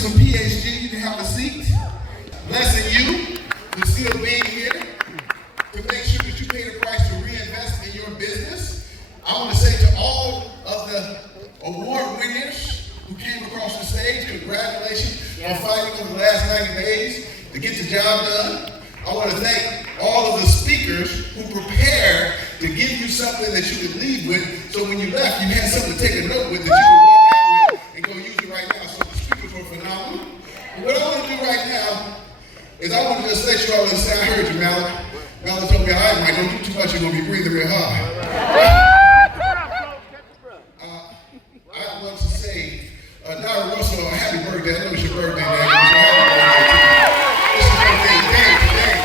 some PhD, you can have a seat. Blessing you for still being here, to make sure that you pay the price to reinvest in your business. I want to say to all of the award winners who came across the stage, congratulations for fighting over the last 90 days to get the job done. I want to thank all of the speakers who prepared to give you something that you could leave with, so when you left, you had something to take a note with that you could walk out with and go use it right now. So the speakers were phenomenal. But what I want to do right now is I want to just let you all understand. I heard you, Malak. Malak told me, all right, Mike, don't do too much, you're going to be breathing real hard. I want to say, Dr. Russell, happy birthday. I know it's your birthday, man. It's your birthday day today.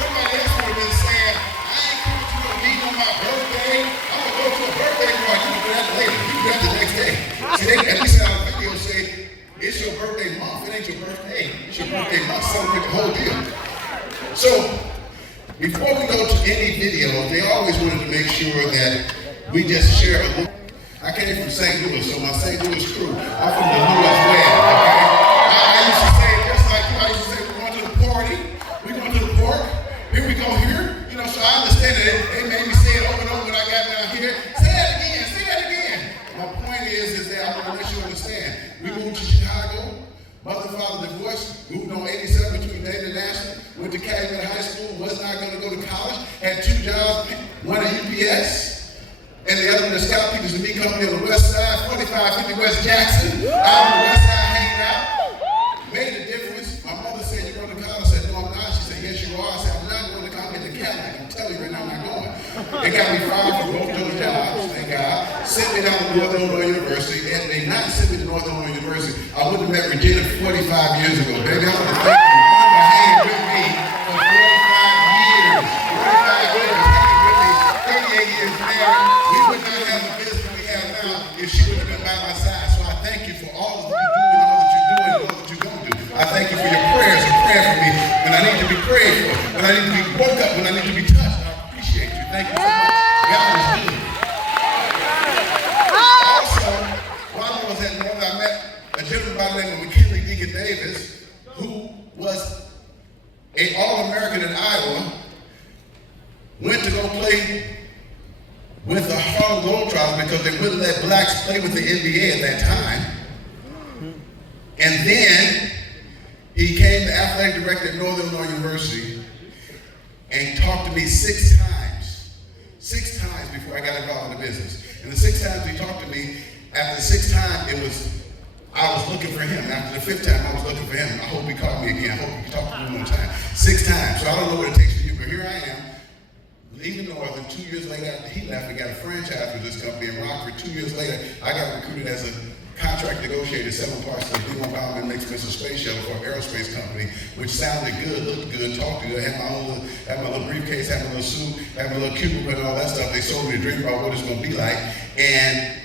Somebody else would have been saying, I ain't coming to no meeting on my birthday. I'm going to go to a birthday party. You can do that later. You can do that the next day. See, they at least on the video say, it's your birthday month. It ain't your birthday. It's your birthday month. Celebrate the whole deal. So, before we go to any video, they always wanted to make sure that we just share a little. I came from St. Louis, so my St. Louis crew, I'm from the Lou as well, okay? I used to say, just like you, I used to say, we're going to the party, we're going to the park, here we go here. You know, so I understand that they made me say it over and over when I got down here. Say that again. My point is that I want to let you understand. We moved to Chicago, mother and father divorced, moved on 87 between Dayton and Ashland, went to Calumet High School, was not going to go to college, had 2 jobs, one at UPS, and the other one is Scott Peters and Me Company on the west side, 4550 West Jackson, out on the west side hanging out. Made a difference. My mother said, you're going to college? I said, no, I'm not. She said, yes, you are. I said, I'm not going to college in Cali. I can tell you right now, I'm not going. They got me fired from both those jobs, thank God. Sent me down to Northern Illinois University, and they not sent me to Northern Illinois University. I would have met Regina 45 years ago. Baby, I want to thank you for hanging with me for 45 years. 45 years, hanging with me, 38 years married. We would not have the business we have now if she would have been by my side. So I thank you for all that you do and all that you're doing and all that you're going to do. I thank you for your prayers and praying for me when I need to be prayed for, when I need to be woke up, when I need to be touched. I appreciate you. Thank you so much. God is good. Also, while I was at Northern, I met a gentleman by the name of McKinley Deacon Davis, who was an All-American in Iowa, went to go play with the Harlem Globetrotters because they wouldn't let blacks play with the NBA at that time. And then he came to athletic director at Northern Illinois University and talked to me 6 times. 6 times before I got involved in the business. And the 6 times he talked to me, after the 6th time, I was looking for him. After the 5th time, I was looking for him. I hope he called me again. I hope he talked to me one more time. 6 times. So I don't know what it takes for you, but here I am. Leaving Northern, 2 years later after he left, we got a franchise with this company in Rockford. 2 years later, I got recruited as a contract negotiator, 7 parts of the B-1 Bomber and Expensive Space Shuttle for an aerospace company, which sounded good, looked good, talked good. I had my little briefcase, had my little suit, had my little cubicle and all that stuff. They sold me a dream about what it's going to be like. And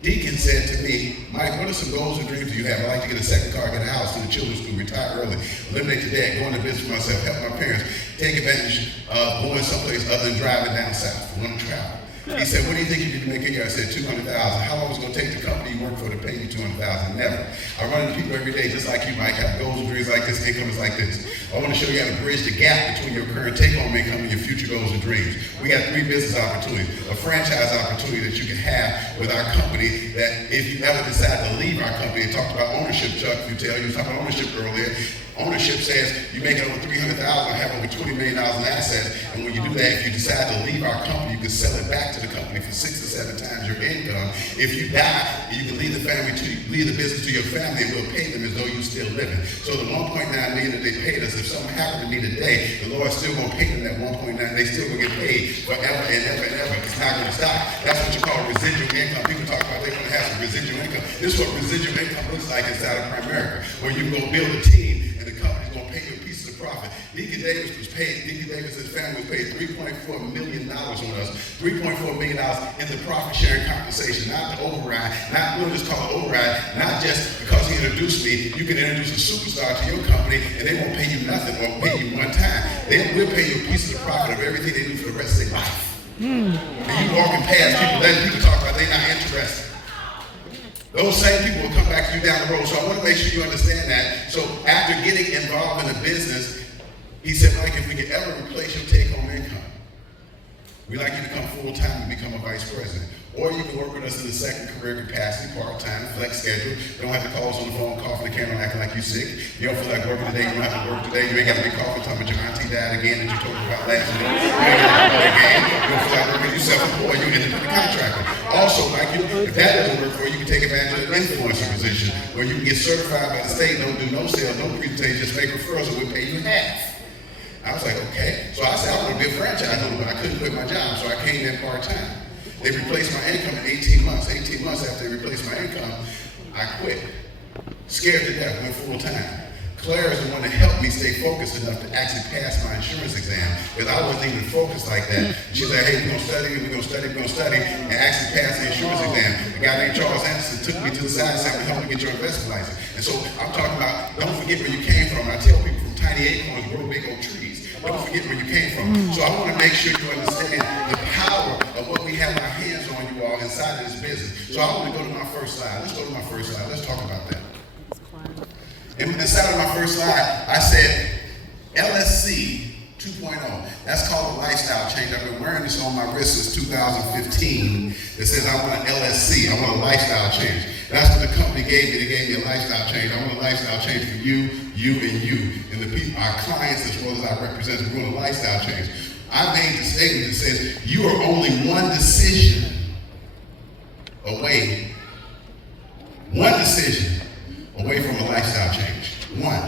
Deacon said to me, Mike, what are some goals and dreams you have? I'd like to get a second car, get a house, do the children's school, retire early, eliminate the debt, go into business for myself, help my parents, take advantage of going someplace other than driving down south. I want to travel. He said, what do you think you need to make a year? I said, $200,000. How long is it going to take the company you work for to pay you $200,000? Never. I run into people every day just like you, Mike, have goals and dreams like this, income is like this. I want to show you how to bridge the gap between your current take-home income and your future goals and dreams. We got 3 business opportunities. A franchise opportunity that you can have with our company that if you ever decide to leave our company, and talked about ownership, Chuck, you was talking about ownership earlier. Ownership says you make it over $300,000, have over $20 million in assets, and when you do that, if you decide to leave our company, you can sell it back to the company for 6 to 7 times your income. If you die, you can leave the business to your family, and we'll pay them as though you're still living. So the $1.9 million that they paid us, if something happened to me today, the Lord's still going to pay them that $1.9. They still going to get paid forever and ever and ever. It's not going to stop. That's what you call residual income. People talk about they're going to have some residual income. This is what residual income looks like inside of Primerica, where you can go build a team and the company's going to pay you pieces of profit. Deacon Davis and his family was paid $3.4 million on us, $3.4 million in the profit sharing compensation, not the override, we'll just call it override, not just because he introduced me. You can introduce a superstar to your company and they won't pay you nothing or pay you one time. They will pay you a piece of the profit of everything they do for the rest of their life. And you walking past people, letting people talk about they're not interested. Those same people will come back to you down the road. So I want to make sure you understand that. So after getting involved in the business, he said, Mike, if we could ever replace your take-home income, we'd like you to come full-time and become a vice president. Or you can work with us in the second career capacity, part-time, flex schedule. You don't have to call us on the phone, coughing the camera, acting like you're sick. You don't feel like working today, you don't have to work today. You ain't got to be coughing, talking about your auntie died again that you told me about last week. You ain't got to work again. You don't feel like working, you're self-employed, you're independent contractor. Also, like if that doesn't work for you, you can take advantage of an influencer position where you can get certified by the state, don't do no sales, no presentation, just make referrals and we'll pay you half. I was like, okay. So I said, I want to be a franchise owner, but I couldn't quit my job, so I came in part-time. They replaced my income in 18 months. 18 months after they replaced my income, I quit. Scared to death, went full-time. Claire is the one that helped me stay focused enough to actually pass my insurance exam, because I wasn't even focused like that. She said, hey, we're going to study, and actually pass the insurance exam. A guy named Charles Anderson took me to the side and said, help me get your investment license. And so I'm talking about, don't forget where you came from. I tell people from tiny acorns grow big old trees. Don't forget where you came from. So I want to make sure you understand the power of what we have our hands on, you all, inside of this business. So I want to go to my first slide. Let's go to my first slide. Let's talk about that. And inside of my first slide, I said LSC 2.0. That's called a lifestyle change. I've been wearing this on my wrist since 2015. It says I want an LSC. I want a lifestyle change. That's what the company gave me. They gave me a lifestyle change. I want a lifestyle change for you, and the people, our clients, as well as our representatives. We want a lifestyle change. I made the statement that says you are only one decision away from a lifestyle change. One.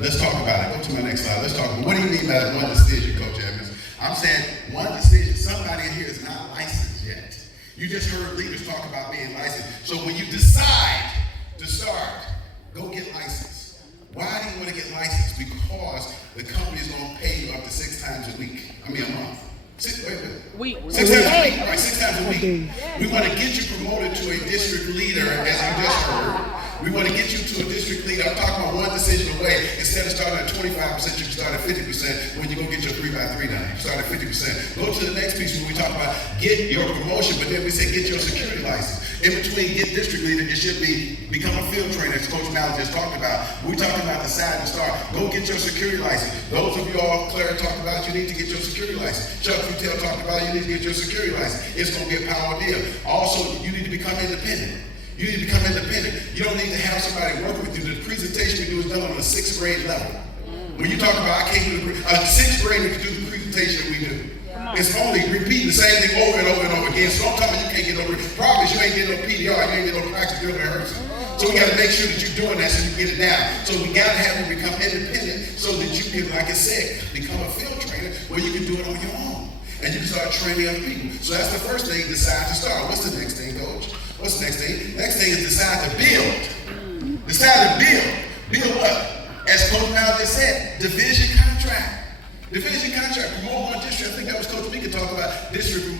Let's talk about it. Go to my next slide. Let's talk about what do you mean by that one decision, Coach Evans? I'm saying one decision. Somebody in here is not licensed yet. You just heard leaders talk about being licensed. So when you decide to start, go get licensed. Why do you want to get licensed? Because the company is going to pay you up to 6 times a week. I mean a month. 6 times a week. Right, 6 times a week. We want to get you promoted to a district leader, as you just heard. We want to get you to a district leader. I'm talking about one decision away. Instead of starting at 25%, you can start at 50% when you go get your 3x3 done. You start at 50%. Go to the next piece when we talk about get your promotion, but then we say get your security license. In between get district leader, it should be become a field trainer, as Coach Mallett just talked about. We're talking about decide to start. Go get your security license. Those of you all, Claire talked about, you need to get your security license. Chuck Futel talked about, you need to get your security license. It's going to be a power deal. Also, you need to become independent. You need to become independent. You don't need to have somebody working with you. The presentation we do is done on a 6th grade level. When you talk about, I can't do a 6th grade can do the presentation we do. It's only repeating the same thing over and over and over again. So don't tell me you can't get over it. Problem is you ain't getting no PDR, you ain't getting no practice building rehearsal. So we got to make sure that you're doing that so you get it down. So we got to have you become independent so that you can, like I said, become a field trainer where you can do it on your own. And you can start training other people. So that's the first thing, decide to start. What's the next thing, Coach? What's the next thing? Next thing is decide to build. Decide to build. Build what? As Coach Mallett just said, division contract. Division contract, promote one district. I think that was Coach Meekin talking about division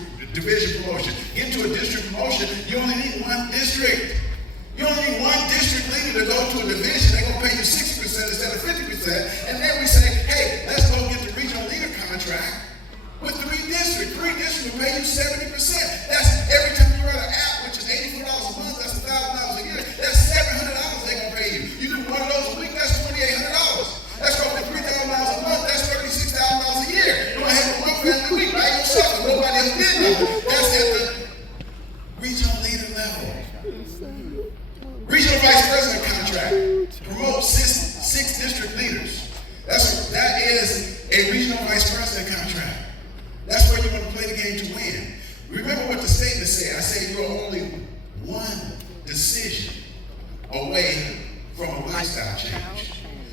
promotion. Get to a district promotion, you only need one district. You only need one district leader to go to a division. They're going to pay you 60% instead of 50%. And then we say, hey, let's go get the regional leader contract with 3 districts. 3 districts will pay you 70%. That's every time you run an app, which is $84 a month, that's $1,000 a year. That's $700 they're going to pay you. You do one of those a week, that's $2,800. That's going to be $3,000 a month, that's $36,000 a year. You want to have one family a week by yourself and nobody else did nothing. That's at the regional leader level. Regional vice president contract. Promote 6 district leaders. That is a regional vice president contract. That's where you want to play the game to win. Remember what the statement said. I said you're only one decision away from a lifestyle change.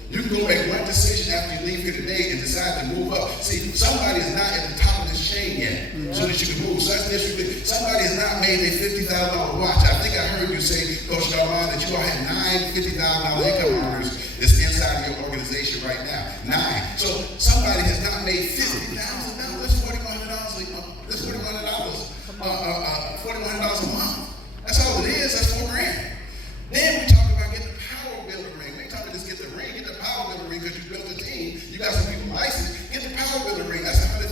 You can go make one decision after you leave here today and decide to move up. See, somebody is not at the top of this chain yet, so that you can move. So that's district. Somebody has not made a $50,000 watch. I think I heard you say, Coach Darman, that you all had 9 $50,000 income earners that's inside of your organization right now. 9. So somebody has not made $50,000. That's $4,100 a month. That's $4,100 a month. That's all it is. That's $4 grand. Then we talk about getting the power builder ring. We ain't talking about just get the ring, get the power builder ring because you built a team. You got some people licensed. Get the power builder ring. That's $100,000.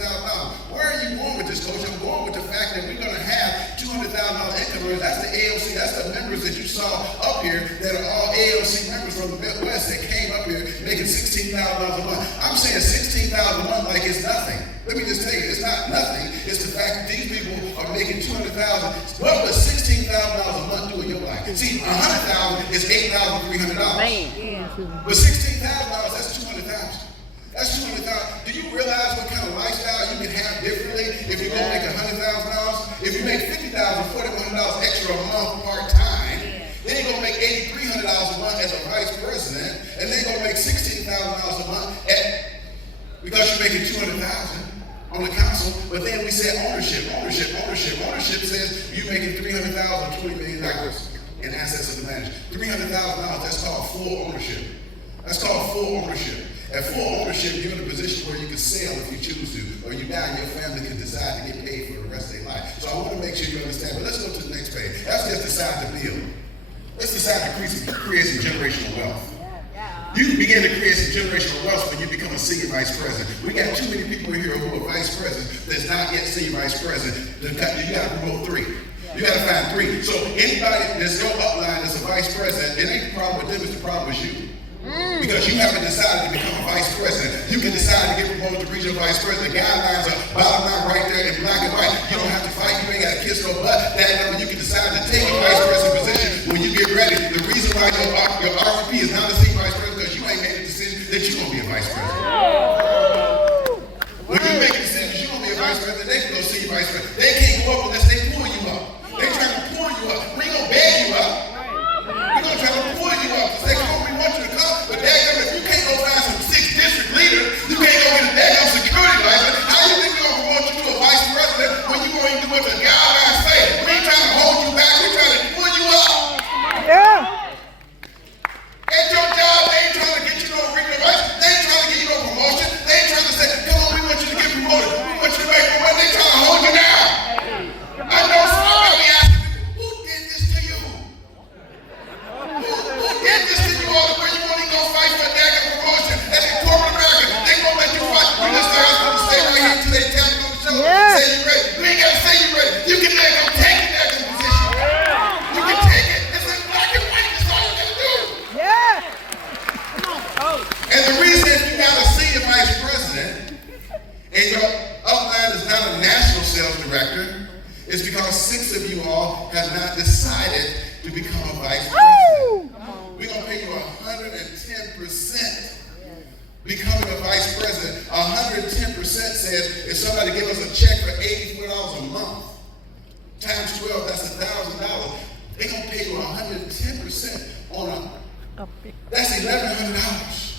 Where are you going with this, Coach? I'm going with the fact that we're going to have $200,000 income earners. That's the AALC. That's the members that you saw up here that are all AALC members from the Midwest that came up here making $16,000 a month. I'm saying $16,000 a month like it's nothing. Let me just tell you, it's not nothing. It's the fact that these people are making $200,000. What would $16,000 a month do in your life? See, $100,000 is $8,300. But $16,000, that's $200,000. That's $200,000. Do you realize what kind of lifestyle you can have differently if you go make $100,000? If you make $50,000, $4,100 extra a month part-time, then you're going to make $8,300 a month as a vice president, and then you're going to make $16,000 a month because you're making $200,000 on the council. But then we said ownership. Ownership says you're making $300,000, $20 million in assets under management. $300,000, that's called full ownership. That's called full ownership. At full ownership, you're in a position where you can sell if you choose to, or you die and your family can decide to get paid for the rest of their life. So I want to make sure you understand. But let's go to the next page. Let's just decide to build. Let's decide to create some generational wealth. You can begin to create some generational wealth when you become a senior vice president. We got too many people here who are vice president that's not yet senior vice president. You got to promote 3. You got to find 3. So anybody that's your upline that's a vice president, it ain't the problem with them, it's the problem with you. Because you haven't decided to become a vice president. You can decide to get promoted to regional vice president. The guidelines are bottom line right there in black and white. You don't have to fight. You ain't got to kiss no butt. That number, you can decide to take a vice president position when you get ready. The reason why your RVP is not a senior vice president because you ain't made a decision that you're going to be a vice president. When you make a decision that you're going to be a vice president, they can go senior vice president. They can't go up unless they pull you up. They trying to pull you up. We ain't going to beg you up. We're going to try to pull you up. Say, come on, we want you to come. But if you can't go find some 6th district leader, you can't go get a daggone security license. How do you think we're going to promote you to a vice president when you going to do what the guidelines say? We ain't trying to hold you back. We're trying to pull you up. Yeah. At your job, they ain't trying to get you no regular rights. They ain't trying to get you no promotion. They ain't trying to say, come on, we want you to get promoted. We want you to make more money. They trying to hold you down. I know somebody be asking me, who did this to you? Who did this to you all the way you won't even go fight for a daggone promotion? And in corporate America, they gonna let you fight. You just have to stay right here until they tell you on the show. Say you ready. You ain't gotta say you ready. You can take the daggone position. You can take it. It's in black and white. That's all you gotta do. And the reason you got a senior vice president and your upline is not a national sales director is because 6 of you all have not decided to become a vice president. We're going to pay you 110% becoming a vice president. 110% says if somebody gives us a check for $84 a month, times 12, that's $1,000. They're going to pay you 110% on that's $1,100.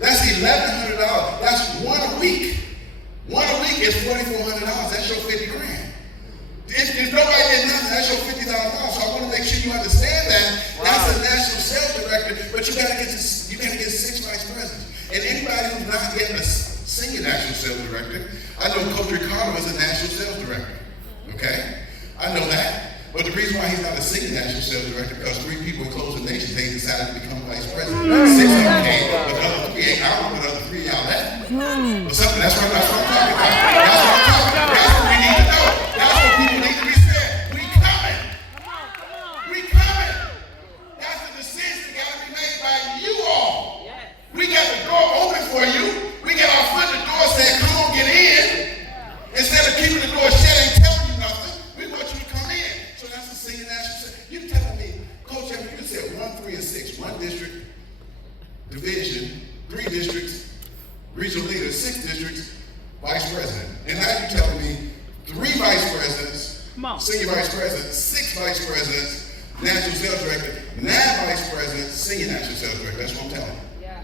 That's $1,100. That's one a week. One a week is $4,400. That's your $50,000. If nobody did nothing, that's your $50,000. So I want to make sure you understand that. That's a national sales director, but you got to get 6 vice presidents. And anybody who's not getting a senior national sales director, I know Coach Ricardo is a national sales director. Okay, I know that. But the reason why he's not a senior national sales director because 3 people in closing nations they decided to become vice president. 6 of them came, but the other 3 ain't. I don't know what the other 3 y'all at. But something that's what I'm talking about. That's what I'm talking about. That's what we need to know. That's what people need to be said. We coming. We coming. That's the decision that got to be made by you all. We got the door open for you. We got our foot in the door saying, come on, get in. Instead of keeping the door shut and telling you nothing, we want you to come in. So that's the senior national. You telling me, Coach, you just said 1, 3, and 6. 1 district, division, 3 districts, regional leaders, 6 districts, vice president. And now you telling me 3 vice presidents, senior vice president, 6 vice presidents, national sales director, 9 vice presidents, senior national sales director. That's what I'm telling you. Yeah.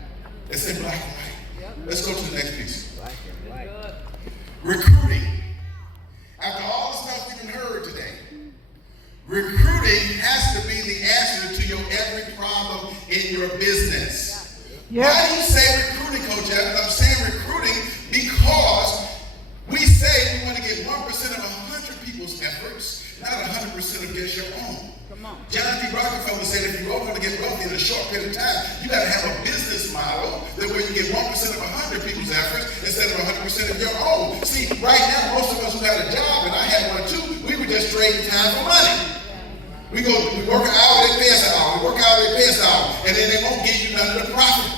It's in black and white. Yep. Let's go to the next piece. Black and white. Recruiting. After all the stuff we've heard today, recruiting has to be the answer to your every problem in your business. Yep. Why do you say recruiting, Coach Evans? I'm saying recruiting because we say we want to get 1% of 100 people's efforts, not 100% of just your own. Come on. John D. Rockefeller said if you're all going to get wealthy in a short period of time, you got to have a business model that where you get 1% of 100 people's efforts instead of 100% of your own. See, right now, most of us who had a job, and I had one too, we were just trading time for money. We work an hour, they pay us an hour. We work an hour, they pay us an hour. And then they won't give you none of the profit.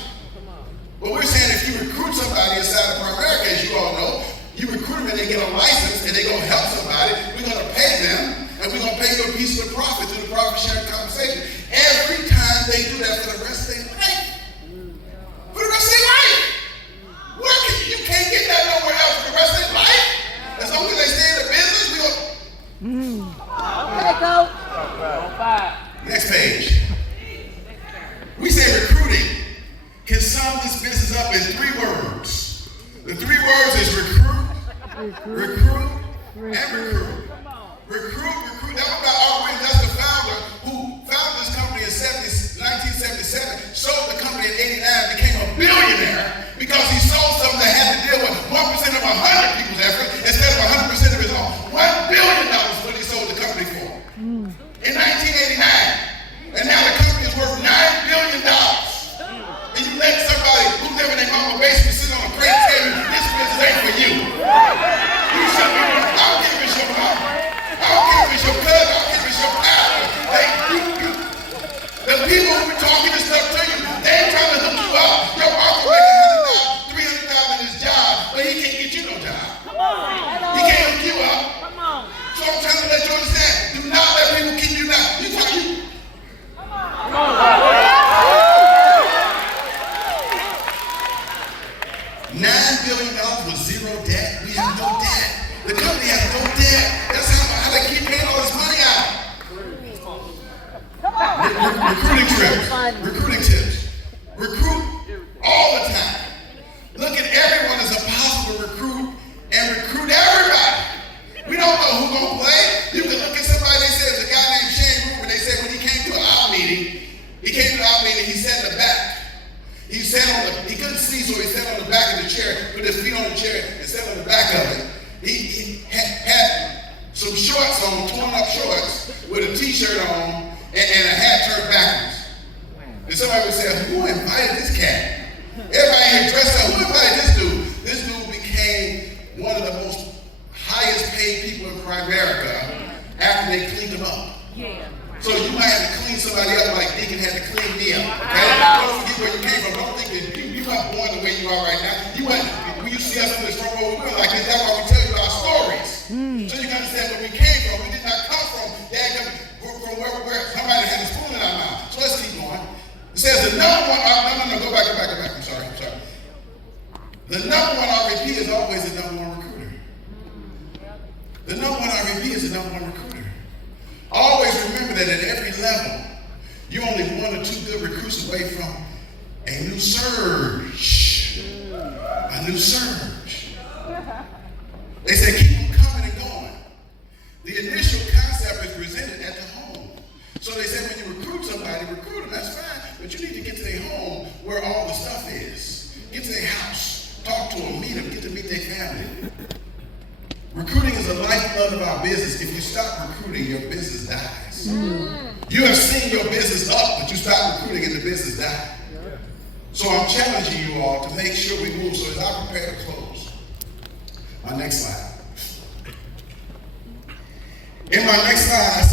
But we're saying if you recruit somebody inside of America, as you all know, you recruit them and they get a license and they go help somebody, we're going to pay them and we're going to pay you a piece of the profit through the profit sharing compensation. Every time they do that for the rest of their life. For the rest of their life. You can't get that nowhere else for the rest of their life. As long as they stay in the business, we're going to... Okay, go. Next page. We say recruiting can sum this business up in 3 words. The 3 words is recruit, recruit, and recruit. Recruit. That was about our William, that's the founder who founded this company in 1977, sold the company in 89, became a billionaire because he sold something that had to deal with 1% of 100 people's effort instead of 100% of his own. $1 billion is what he sold the company for in 1989. And now the company is worth $9 billion. And you let somebody who live in their mama basement sit on a crate and tell you this business ain't for you. You should be, I don't care if it's your mama. I don't care if it's your cousin. I don't care if it's your pastor. The people who are talking this stuff to you, they ain't trying to hook you up. Your uncle making $100,000, $300,000 in his job, but he can't get you no job. He can't hook you up. So I'm trying to let you understand. Do not let people keep you down. You tell you. $9 billion with 0 debt. We have no debt. The company has no debt. That's how they keep paying all this money out. Recruiting tips. Recruit all the time. Look at everyone as a possible recruit and recruit everybody. We don't know who's going to play. You can look at somebody, they say there's a guy named Shane Rubin. They said when he came to our meeting, he sat in the back. He couldn't see, so he sat on the back of the chair, put his feet on the chair, and sat on the back of it. He had some shorts on, torn up shorts, with a t-shirt on, and a hat turned backwards. And somebody would say, who invited this cat? Everybody here dressed up. Who invited this dude? This dude became one of the most highest paid people in America after they cleaned him up. So you might have to clean somebody up like Deacon had to clean me up. Okay? Don't forget where you came from. Don't think that you're not born the way you are right now. When you see us in this front row, we're like this. That's why we tell you our stories. So you can understand where we came from. We did not come from where somebody had a spoon in our mouth. So let's keep going. It says the number one, no, go back. I'm sorry. The number one RVP is always the number one recruiter. The number one RVP is the number one recruiter. Always remember that at every level, you're only 1 or 2 good recruits away from a new surge. A new surge. They said keep them coming and going. The initial concept is presented at the home. So they said when you recruit somebody, recruit them, that's fine. But you need to get to their home where all the stuff is. Get to their house. Talk to them, meet them, get to meet their family. Recruiting is the lifeblood of our business. If you stop recruiting, your business dies. You have seen your business up, but you stop recruiting and the business dies. So I'm challenging you all to make sure we move. So as I prepare to close, my next slide. In my next slide, I